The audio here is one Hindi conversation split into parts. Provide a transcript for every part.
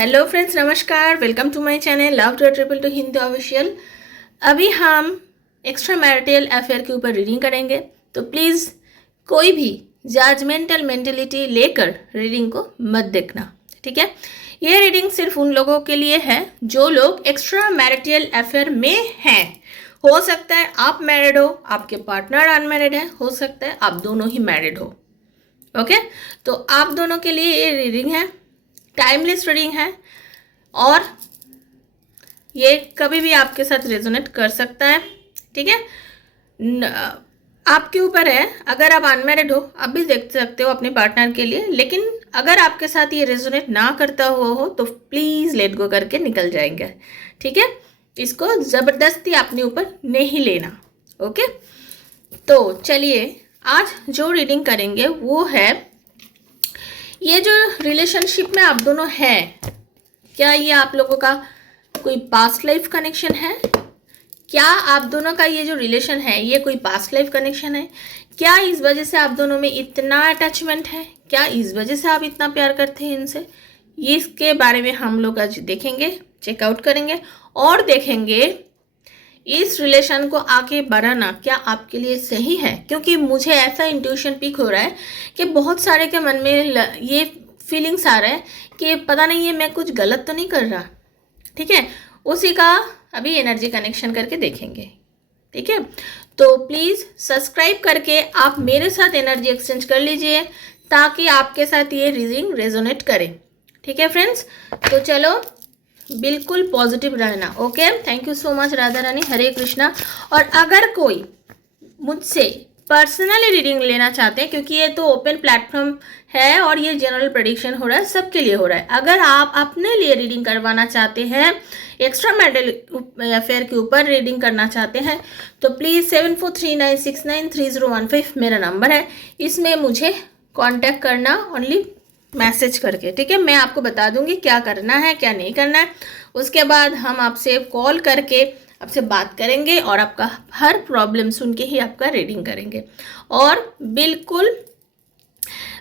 हेलो फ्रेंड्स, नमस्कार। Welcome to my channel love to triple two Hindi official. अभी हम एक्स्ट्रा मैरिटल अफेयर के ऊपर रीडिंग करेंगे, तो प्लीज़ कोई भी जजमेंटल मेंटेलिटी लेकर रीडिंग को मत देखना, ठीक है। ये रीडिंग सिर्फ उन लोगों के लिए है जो लोग एक्स्ट्रा मैरिटल अफेयर में हैं। हो सकता है आप मैरिड हो, आपके पार्टनर अनमैरिड है, हो सकता है आप दोनों ही मैरिड हो। ओके, तो आप दोनों के लिए ये रीडिंग है, टाइमलेस रीडिंग है और ये कभी भी आपके साथ रेजोनेट कर सकता है, ठीक है। आपके ऊपर है, अगर आप अनमैरिड हो आप भी देख सकते हो अपने पार्टनर के लिए, लेकिन अगर आपके साथ ये रेजोनेट ना करता हुआ हो तो प्लीज़ लेट गो करके निकल जाएंगे, ठीक है। इसको ज़बरदस्ती अपने ऊपर नहीं लेना। ओके, तो चलिए आज जो रीडिंग करेंगे वो है, ये जो रिलेशनशिप में आप दोनों हैं, क्या ये आप लोगों का कोई पास्ट लाइफ कनेक्शन है? क्या आप दोनों का ये जो रिलेशन है ये कोई पास्ट लाइफ कनेक्शन है? क्या इस वजह से आप दोनों में इतना अटैचमेंट है? क्या इस वजह से आप इतना प्यार करते हैं इनसे? ये इसके बारे में हम लोग आज देखेंगे, चेकआउट करेंगे और देखेंगे इस रिलेशन को आगे बढ़ाना क्या आपके लिए सही है। क्योंकि मुझे ऐसा इंट्यूशन पिक हो रहा है कि बहुत सारे के मन में ये फीलिंग्स आ रहा है कि पता नहीं ये मैं कुछ गलत तो नहीं कर रहा, ठीक है। उसी का अभी एनर्जी कनेक्शन करके देखेंगे, ठीक है। तो प्लीज़ सब्सक्राइब करके आप मेरे साथ एनर्जी एक्सचेंज कर लीजिए ताकि आपके साथ ये रीडिंग रेजोनेट करे, ठीक है फ्रेंड्स। तो चलो बिल्कुल पॉजिटिव रहना। Okay, thank you so much Radha Rani, Hare Krishna. और अगर कोई मुझसे पर्सनली रीडिंग लेना चाहते हैं, क्योंकि ये तो ओपन प्लेटफॉर्म है और ये जनरल प्रेडिक्शन हो रहा है, सबके लिए हो रहा है। अगर आप अपने लिए रीडिंग करवाना चाहते हैं, एक्स्ट्रा मैरिटल अफेयर के ऊपर रीडिंग करना चाहते हैं, तो प्लीज़ 7439693015 मेरा नंबर है, इसमें मुझे कांटेक्ट करना ओनली मैसेज करके, ठीक है। मैं आपको बता दूंगी क्या करना है क्या नहीं करना है। उसके बाद हम आपसे कॉल करके आपसे बात करेंगे और आपका हर प्रॉब्लम सुन के ही आपका रीडिंग करेंगे। और बिल्कुल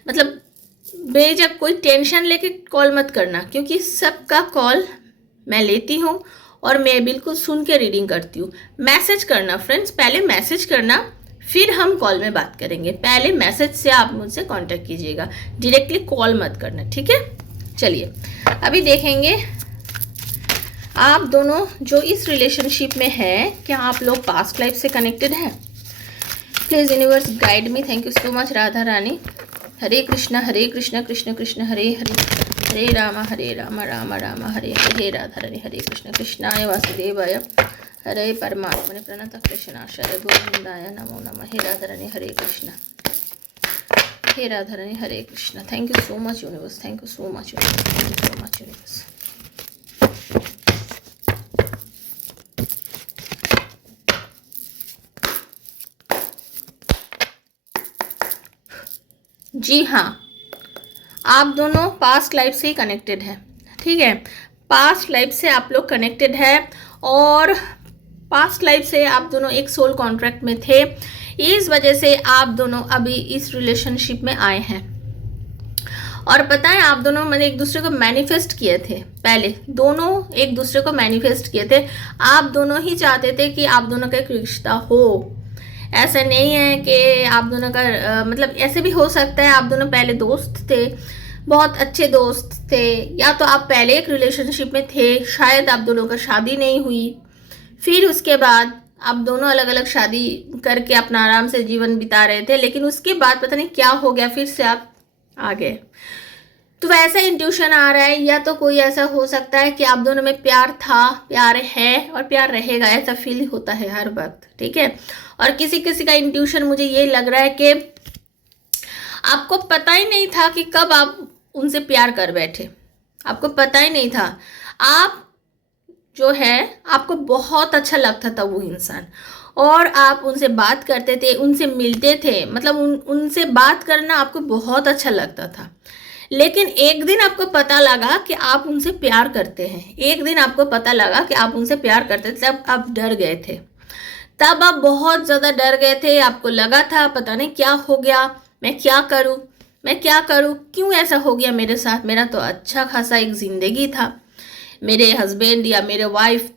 मतलब बेझक कोई टेंशन लेके कॉल मत करना, क्योंकि सबका कॉल मैं लेती हूँ और मैं बिल्कुल सुन के रीडिंग करती हूँ। मैसेज करना फ्रेंड्स, पहले मैसेज करना, फिर हम कॉल में बात करेंगे। पहले मैसेज से आप मुझसे कांटेक्ट कीजिएगा, डायरेक्टली कॉल मत करना, ठीक है। चलिए अभी देखेंगे आप दोनों जो इस रिलेशनशिप में है, क्या आप लोग पास्ट लाइफ से कनेक्टेड हैं? Please universe guide me. Thank you so much Radha Rani, Hare Krishna Krishna Krishna Hare Hare, Hare Ram Ram Ram Hare Hare, Radha Rani Hare Krishna कृष्णाय वासुदेवाय हरे परमात्मने प्रणत कृष्णाशय गोविंदाय नमो नमः। हे राधा रानी हरे कृष्णा, हे Radha Rani Hare Krishna. Thank you so much universe, thank you so much universe, thank you so much universe. जी हाँ, आप दोनों पास्ट लाइफ से ही कनेक्टेड है, ठीक है। पास्ट लाइफ से आप लोग कनेक्टेड है और पास्ट लाइफ से आप दोनों एक सोल कॉन्ट्रैक्ट में थे। इस वजह से आप दोनों अभी इस रिलेशनशिप में आए हैं। और पता है, आप दोनों मैंने एक दूसरे को मैनिफेस्ट किए थे, पहले दोनों एक दूसरे को मैनिफेस्ट किए थे। आप दोनों ही चाहते थे कि आप दोनों का एक रिश्ता हो। ऐसा नहीं है कि आप दोनों का मतलब ऐसे भी हो सकता है आप दोनों पहले दोस्त थे, बहुत अच्छे दोस्त थे, या तो आप पहले एक रिलेशनशिप में थे, शायद आप दोनों का शादी नहीं हुई, फिर उसके बाद आप दोनों अलग अलग शादी करके अपना आराम से जीवन बिता रहे थे, लेकिन उसके बाद पता नहीं क्या हो गया, फिर से आप आ गए। तो वैसा इंट्यूशन आ रहा है, या तो कोई ऐसा हो सकता है कि आप दोनों में प्यार था, प्यार है और प्यार रहेगा, ऐसा फील होता है हर वक्त, ठीक है। और किसी किसी का इंट्यूशन मुझे ये लग रहा है कि आपको पता ही नहीं था कि कब आप उनसे प्यार कर बैठे, आपको पता ही नहीं था। आप जो है आपको बहुत अच्छा लगता था वो इंसान, और आप उनसे बात करते थे, उनसे मिलते थे, मतलब उनसे बात करना आपको बहुत अच्छा लगता था। लेकिन एक दिन आपको पता लगा कि आप उनसे प्यार करते हैं, एक दिन आपको पता लगा कि आप उनसे प्यार करते थे, तब आप डर गए थे, तब आप बहुत ज़्यादा डर गए थे। आपको लगा था पता नहीं क्या हो गया, मैं क्या करूं, मैं क्या करूँ, क्यों ऐसा हो गया मेरे साथ, मेरा तो अच्छा खासा एक ज़िंदगी था, मेरे हस्बैंड या मेरे वाइफ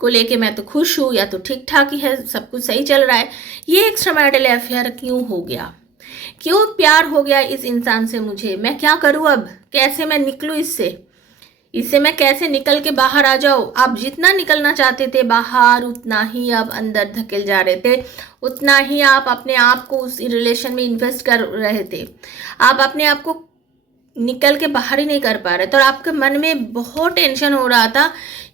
को लेके मैं तो खुश हूँ, या तो ठीक ठाक ही है, सब कुछ सही चल रहा है, ये एक्स्ट्रा मैरिटल अफेयर क्यों हो गया, क्यों प्यार हो गया इस इंसान से मुझे, मैं क्या करूँ अब, कैसे मैं निकलूँ इससे मैं कैसे निकल के बाहर आ जाऊँ। आप जितना निकलना चाहते थे बाहर, उतना ही आप अंदर धकेल जा रहे थे, उतना ही आप अपने आप को उस रिलेशन में इन्वेस्ट कर रहे थे, आप अपने आप को निकल के बाहर ही नहीं कर पा रहे थे, और आपके मन में बहुत टेंशन हो रहा था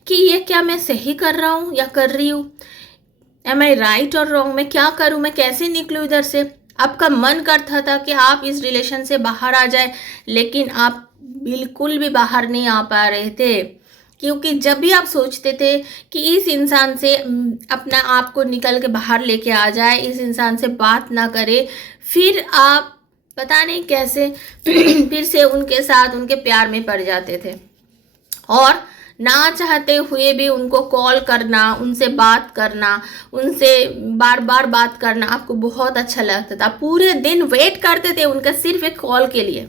कि ये क्या मैं सही कर रहा हूँ या कर रही हूँ, एम आई राइट और रॉन्ग, मैं क्या करूँ, मैं कैसे निकलूँ इधर से। आपका मन करता था कि आप इस रिलेशन से बाहर आ जाए, लेकिन आप बिल्कुल भी बाहर नहीं आ पा रहे थे, क्योंकि जब भी आप सोचते थे कि इस इंसान से अपना आप को निकल के बाहर लेके आ जाए, इस इंसान से बात ना करे, फिर आप पता नहीं कैसे फिर से उनके साथ उनके प्यार में पड़ जाते थे, और ना चाहते हुए भी उनको कॉल करना, उनसे बात करना, उनसे बार बार बात करना आपको बहुत अच्छा लगता था। पूरे दिन वेट करते थे उनका सिर्फ एक कॉल के लिए,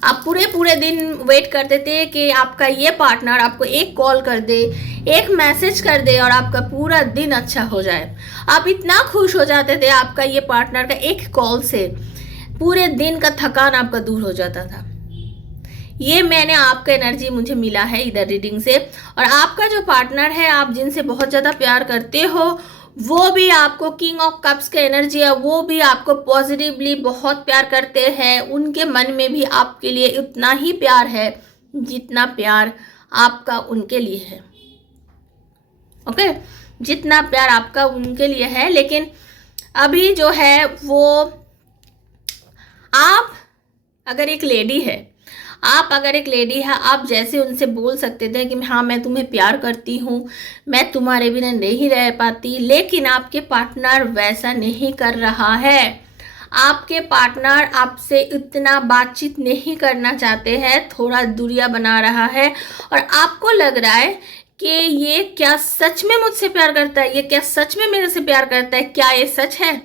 आप पूरे पूरे दिन वेट करते थे कि आपका ये पार्टनर आपको एक कॉल कर दे, एक मैसेज कर दे, और आपका पूरा दिन अच्छा हो जाए। आप इतना खुश हो जाते थे आपका ये पार्टनर का एक कॉल से, पूरे दिन का थकान आपका दूर हो जाता था। ये मैंने आपका एनर्जी मुझे मिला है इधर रीडिंग से, और आपका जो पार्टनर है, आप जिनसे बहुत ज़्यादा प्यार करते हो, वो भी आपको किंग ऑफ कप्स का एनर्जी है, वो भी आपको पॉजिटिवली बहुत प्यार करते हैं, उनके मन में भी आपके लिए उतना ही प्यार है जितना प्यार आपका उनके लिए है। ओके, जितना प्यार आपका उनके लिए है। लेकिन अभी जो है वो, आप अगर एक लेडी है, आप जैसे उनसे बोल सकते थे कि हाँ मैं तुम्हें प्यार करती हूँ, मैं तुम्हारे बिना नहीं रह पाती, लेकिन आपके पार्टनर वैसा नहीं कर रहा है। आपके पार्टनर आपसे इतना बातचीत नहीं करना चाहते हैं, थोड़ा दूरियां बना रहा है, और आपको लग रहा है कि ये क्या सच में मुझसे प्यार करता है, ये क्या सच में मेरे से प्यार करता है, क्या ये सच है,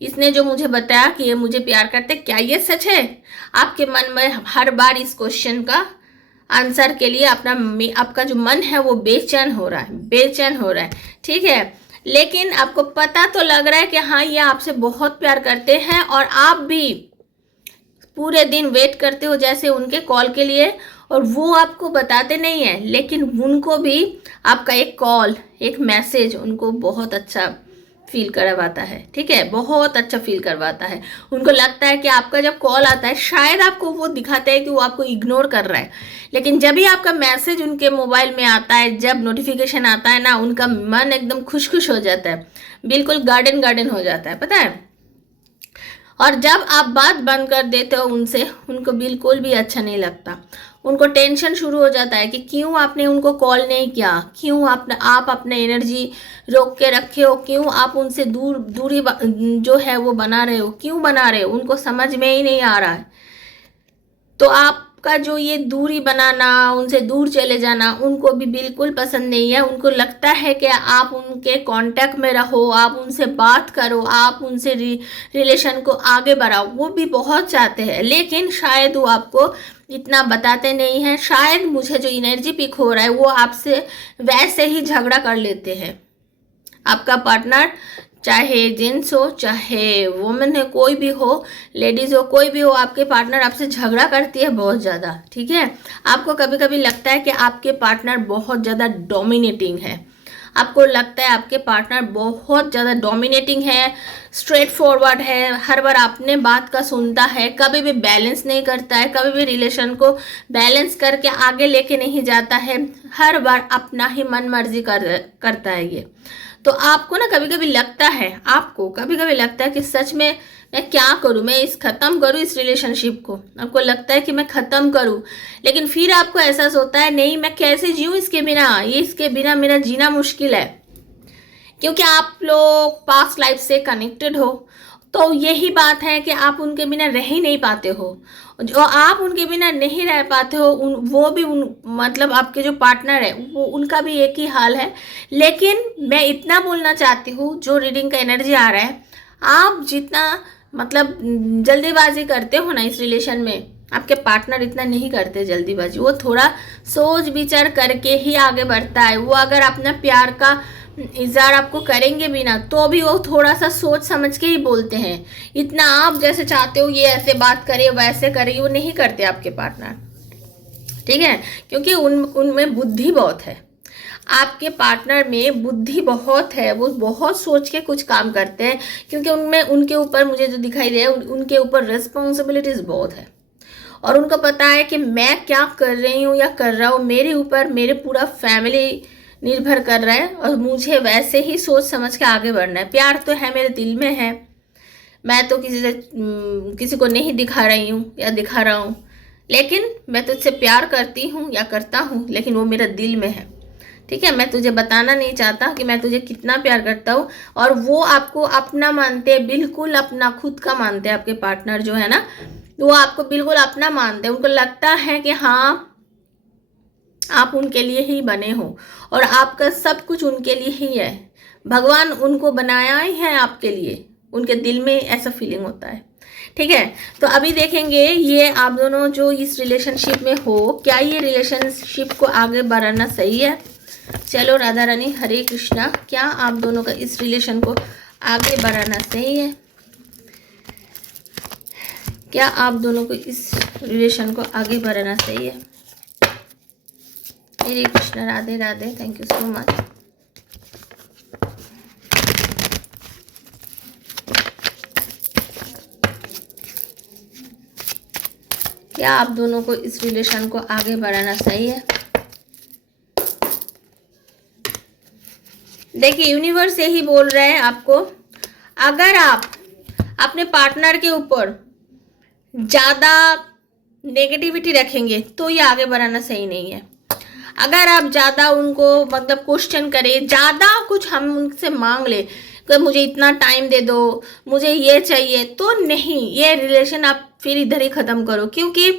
इसने जो मुझे बताया कि ये मुझे प्यार करते, क्या ये सच है। आपके मन में हर बार इस क्वेश्चन का आंसर के लिए आपका जो मन है वो बेचैन हो रहा है, ठीक है। लेकिन आपको पता तो लग रहा है कि हाँ ये आपसे बहुत प्यार करते हैं, और आप भी पूरे दिन वेट करते हो जैसे उनके कॉल के लिए, और वो आपको बताते नहीं है, लेकिन उनको भी आपका एक कॉल, एक मैसेज उनको बहुत अच्छा फील करवाता है, ठीक है, बहुत अच्छा फील करवाता है। उनको लगता है कि आपका जब कॉल आता है, शायद आपको वो दिखाता है कि वो आपको इग्नोर कर रहा है, लेकिन जब भी आपका मैसेज उनके मोबाइल में आता है, जब नोटिफिकेशन आता है ना, उनका मन एकदम खुश खुश हो जाता है, बिल्कुल गार्डन गार्डन हो जाता है, पता है। और जब आप बात बंद कर देते हो उनसे, उनको बिल्कुल भी अच्छा नहीं लगता, उनको टेंशन शुरू हो जाता है कि क्यों आपने उनको कॉल नहीं किया, क्यों आप अपने एनर्जी रोक के रखे हो, क्यों आप उनसे दूरी जो है वो बना रहे हो, क्यों बना रहे हो, उनको समझ में ही नहीं आ रहा है। तो आपका जो ये दूरी बनाना, उनसे दूर चले जाना, उनको भी बिल्कुल पसंद नहीं है। उनको लगता है कि आप उनके कांटेक्ट में रहो, आप उनसे बात करो, आप उनसे रिलेशन को आगे बढ़ाओ, वो भी बहुत चाहते हैं, लेकिन शायद वो आपको इतना बताते नहीं हैं। शायद मुझे जो एनर्जी पिक हो रहा है वो आपसे वैसे ही झगड़ा कर लेते हैं। आपका पार्टनर, चाहे जेंट्स हो चाहे वुमेन है, कोई भी हो, लेडीज हो, कोई भी हो, आपके पार्टनर आपसे झगड़ा करती है बहुत ज़्यादा, ठीक है। आपको कभी कभी लगता है कि आपके पार्टनर बहुत ज़्यादा डोमिनेटिंग है, आपको लगता है आपके पार्टनर बहुत ज़्यादा डोमिनेटिंग है, स्ट्रेट फॉरवर्ड है, हर बार अपने बात का सुनता है, कभी भी बैलेंस नहीं करता है, कभी भी रिलेशन को बैलेंस करके आगे लेके नहीं जाता है, हर बार अपना ही मन मर्जी करता है ये। तो आपको ना कभी कभी लगता है कि सच में मैं क्या करूं, मैं ख़त्म करूं इस रिलेशनशिप को, आपको लगता है कि मैं ख़त्म करूं, लेकिन फिर आपको एहसास होता है नहीं, मैं कैसे जीऊं इसके बिना, इसके बिना मेरा जीना मुश्किल है, क्योंकि आप लोग पास्ट लाइफ से कनेक्टेड हो। तो यही बात है कि आप उनके बिना रह ही नहीं पाते हो, जो आप उनके बिना नहीं रह पाते हो, वो भी मतलब आपके जो पार्टनर है वो उनका भी एक ही हाल है। लेकिन मैं इतना बोलना चाहती हूँ, जो रीडिंग का एनर्जी आ रहा है, आप जितना मतलब जल्दीबाजी करते हो ना इस रिलेशन में, आपके पार्टनर इतना नहीं करते जल्दीबाजी, वो थोड़ा सोच विचार करके ही आगे बढ़ता है। वो अगर अपना प्यार का इजहार आपको करेंगे भी ना तो भी वो थोड़ा सा सोच समझ के ही बोलते हैं। इतना आप जैसे चाहते हो ये ऐसे बात करे वैसे करे वो नहीं करते आपके पार्टनर, ठीक है, क्योंकि उनमें बुद्धि बहुत है। आपके पार्टनर में बुद्धि बहुत है, वो बहुत सोच के कुछ काम करते हैं, क्योंकि उनमें उनके ऊपर मुझे जो दिखाई दे उनके ऊपर रिस्पॉन्सिबिलिटीज बहुत है, और उनको पता है कि मैं क्या कर रही हूँ या कर रहा हूँ, मेरे ऊपर मेरे पूरा फैमिली निर्भर कर रहा है, और मुझे वैसे ही सोच समझ के आगे बढ़ना है। प्यार तो है, मेरे दिल में है, मैं तो किसी को नहीं दिखा रही हूँ या दिखा रहा हूँ, लेकिन मैं तुझसे प्यार करती हूँ या करता हूँ, लेकिन वो मेरे दिल में है, ठीक है। मैं तुझे बताना नहीं चाहता कि मैं तुझे कितना प्यार करता हूँ, और वो आपको अपना मानते हैं, बिल्कुल अपना खुद का मानते हैं। आपके पार्टनर जो है ना वो आपको बिल्कुल अपना मानते हैं, उनको लगता है कि हाँ आप उनके लिए ही बने हो और आपका सब कुछ उनके लिए ही है, भगवान उनको बनाया ही है आपके लिए, उनके दिल में ऐसा फीलिंग होता है, ठीक है। तो अभी देखेंगे ये आप दोनों जो इस रिलेशनशिप में हो, क्या ये रिलेशनशिप को आगे बढ़ाना सही है। चलो राधा रानी हरे कृष्णा, क्या आप दोनों का इस रिलेशन को आगे बढ़ाना सही है, क्या आप दोनों को इस रिलेशन को आगे बढ़ाना सही है। Hare Krishna, Radhe Radhe, thank you so much. क्या आप दोनों को इस रिलेशन को आगे बढ़ाना सही है। देखिए यूनिवर्स यही बोल रहा है आपको, अगर आप अपने पार्टनर के ऊपर ज़्यादा नेगेटिविटी रखेंगे तो ये आगे बढ़ाना सही नहीं है। अगर आप ज़्यादा उनको मतलब क्वेश्चन करें, ज़्यादा कुछ हम उनसे मांग ले कि मुझे इतना टाइम दे दो, मुझे ये चाहिए, तो नहीं, ये रिलेशन आप फिर इधर ही ख़त्म करो, क्योंकि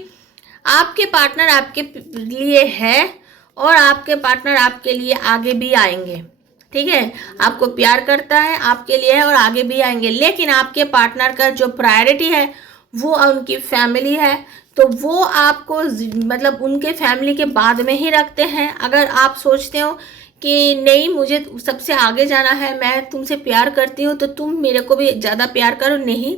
आपके पार्टनर आपके लिए है और आपके पार्टनर आपके लिए आगे भी आएंगे, ठीक है। आपको प्यार करता है, आपके लिए है और आगे भी आएंगे, लेकिन आपके पार्टनर का जो प्रायोरिटी है वो उनकी फैमिली है, तो वो आपको मतलब उनके फैमिली के बाद में ही रखते हैं। अगर आप सोचते हो कि नहीं मुझे सबसे आगे जाना है, मैं तुमसे प्यार करती हूँ तो तुम मेरे को भी ज़्यादा प्यार करो, नहीं,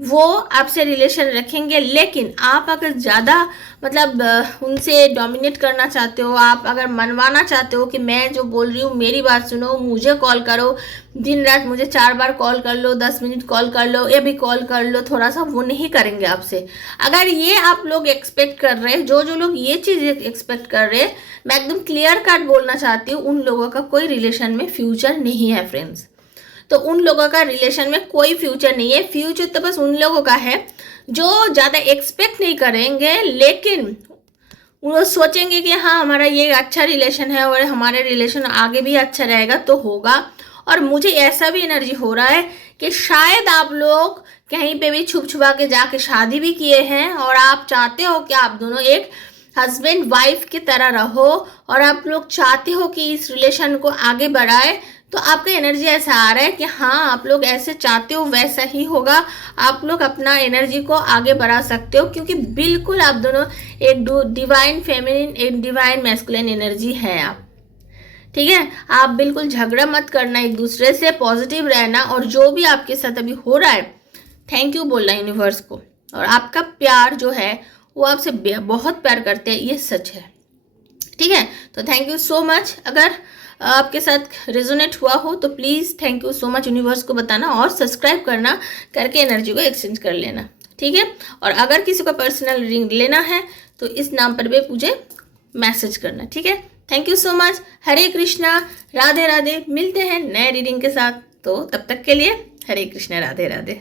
वो आपसे रिलेशन रखेंगे, लेकिन आप अगर ज़्यादा मतलब उनसे डोमिनेट करना चाहते हो, आप अगर मनवाना चाहते हो कि मैं जो बोल रही हूँ मेरी बात सुनो, मुझे कॉल करो, दिन रात मुझे 4 बार कॉल कर लो, 10 मिनट कॉल कर लो, ये भी कॉल कर लो थोड़ा सा, वो नहीं करेंगे आपसे। अगर ये आप लोग एक्सपेक्ट कर रहे हैं, जो लोग ये चीज़ एक्सपेक्ट कर रहे हैं, मैं एकदम क्लियर कट बोलना चाहती हूँ, उन लोगों का कोई रिलेशन में फ्यूचर नहीं है फ्रेंड्स। तो उन लोगों का रिलेशन में कोई फ्यूचर नहीं है। फ्यूचर तो बस उन लोगों का है जो ज़्यादा एक्सपेक्ट नहीं करेंगे, लेकिन वो सोचेंगे कि हाँ हमारा ये अच्छा रिलेशन है और हमारा रिलेशन आगे भी अच्छा रहेगा तो होगा। और मुझे ऐसा भी एनर्जी हो रहा है कि शायद आप लोग कहीं पे भी छुप छुपा के जाके शादी भी किए हैं और आप चाहते हो कि आप दोनों एक हस्बैंड वाइफ की तरह रहो और आप लोग चाहते हो कि इस रिलेशन को आगे बढ़ाए। तो आपका एनर्जी ऐसा आ रहा है कि हाँ आप लोग ऐसे चाहते हो वैसा ही होगा, आप लोग अपना एनर्जी को आगे बढ़ा सकते हो, क्योंकि बिल्कुल आप दोनों एक डिवाइन फेमिनिन एक डिवाइन मैस्कुलिन एनर्जी है आप, ठीक है। आप बिल्कुल झगड़ा मत करना एक दूसरे से, पॉजिटिव रहना, और जो भी आपके साथ अभी हो रहा है थैंक यू बोलना यूनिवर्स को। और आपका प्यार जो है वो आपसे बहुत प्यार करते हैं, ये सच है, ठीक है। तो थैंक यू सो मच। अगर आपके साथ रेजोनेट हुआ हो तो please thank you so much universe को बताना और सब्सक्राइब करना करके एनर्जी को एक्सचेंज कर लेना, ठीक है। और अगर किसी को पर्सनल रीडिंग लेना है तो इस नाम पर भी मुझे मैसेज करना, ठीक है। Thank you so much. Hare Krishna, Radhe Radhe. मिलते हैं नए रीडिंग के साथ, तो तब तक के लिए हरे कृष्णा, राधे राधे।